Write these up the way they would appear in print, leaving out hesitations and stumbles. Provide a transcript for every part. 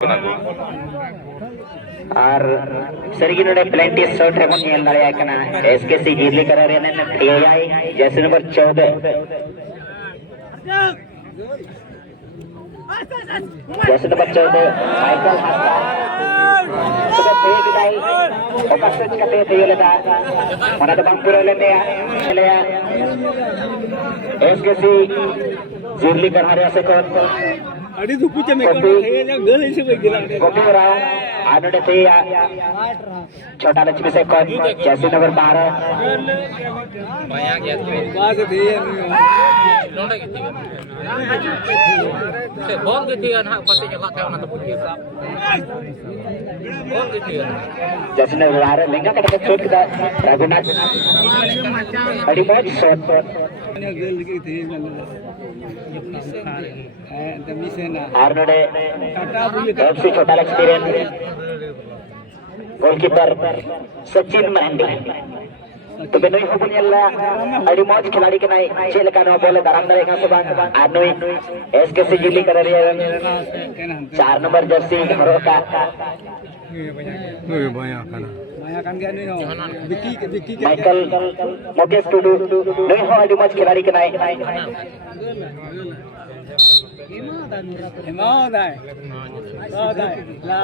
और सरगी नोडे plenty shot Ramon nil दाड़िया कना एसकेसी जिरली करा रे ने टीआई जैसे नंबर 14 जैसे नंबर 14 माइकल हासा sudah tinggi kita okas kate tiyeleda mana to bang pura lende ya SKC जिरली करा रे असे कोण अड़ी धुपू चे में कोण गल इसे गेला कोपेरा आनोडे ते छोटा लक्ष्मी से कोण जैसे नंबर 12 माया गया बाज दे लोंडा की से बोल की ना पति जगह थे ना तो बोल की जैसे नंबर 12 लेंगा कटा छोड़ के रघुनाथ अड़ी बहुत शॉट गल की थी आर्नोडे सबसे छोटा एक्सपीरियंस गोलकीपर सचिन महंदी तो बेनोई हो पुनियल्ला अड़ी मौज खिलाड़ी के नहीं चेल का नो बोले दराम दरे का से बात आनोई एसकेसी जिली कर रही है 4 नंबर जर्सी हरो का माया कान गया नहीं हो विकी माइकल मुकेश टुडू नहीं हो अड़ी मौज खिलाड़ी के नहीं Emodai la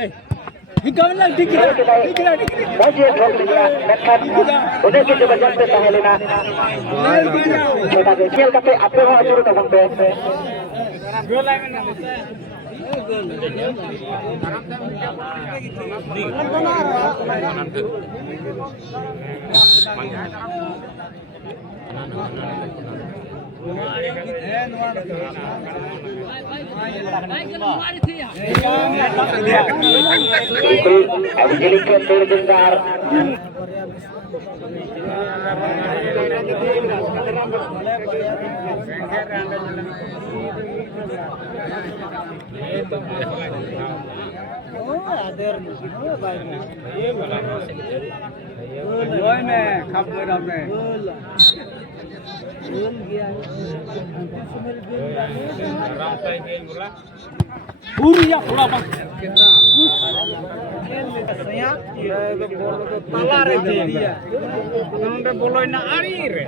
eh हिकान लग दिख रहा मुझे ठोक दिया नखन उन्हें की जबरदस्त है लेना छोटा खेल का पे अपने वहां शुरू तो बनते गोल है ना बिजली के तेजदार में खप में पूरी थोड़ा तला रे नंदे बोलो ना आड़ी रे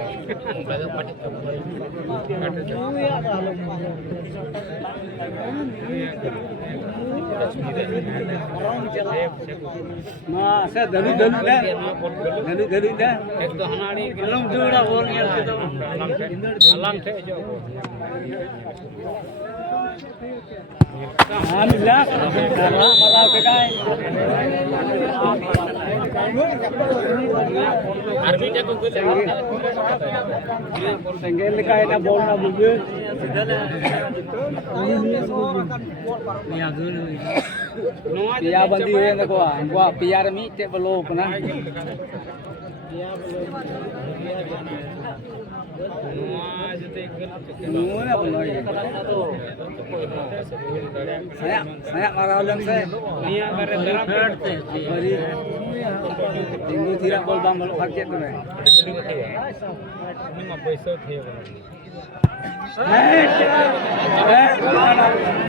मां से धनु धनु दे एक तो हनाड़ी गलम जोड़ा बोल गया तो अलाम थे जो हां मिला मजा के गाय आर्बिटा को संगेल का ना बोल ना बुगे पिया बंदी हुए ना को गवा पियार मी ते बलो पना saya marah ulang saya niya bare darap bari tinggu tidak bol bang bal paket tu ni ma paisa the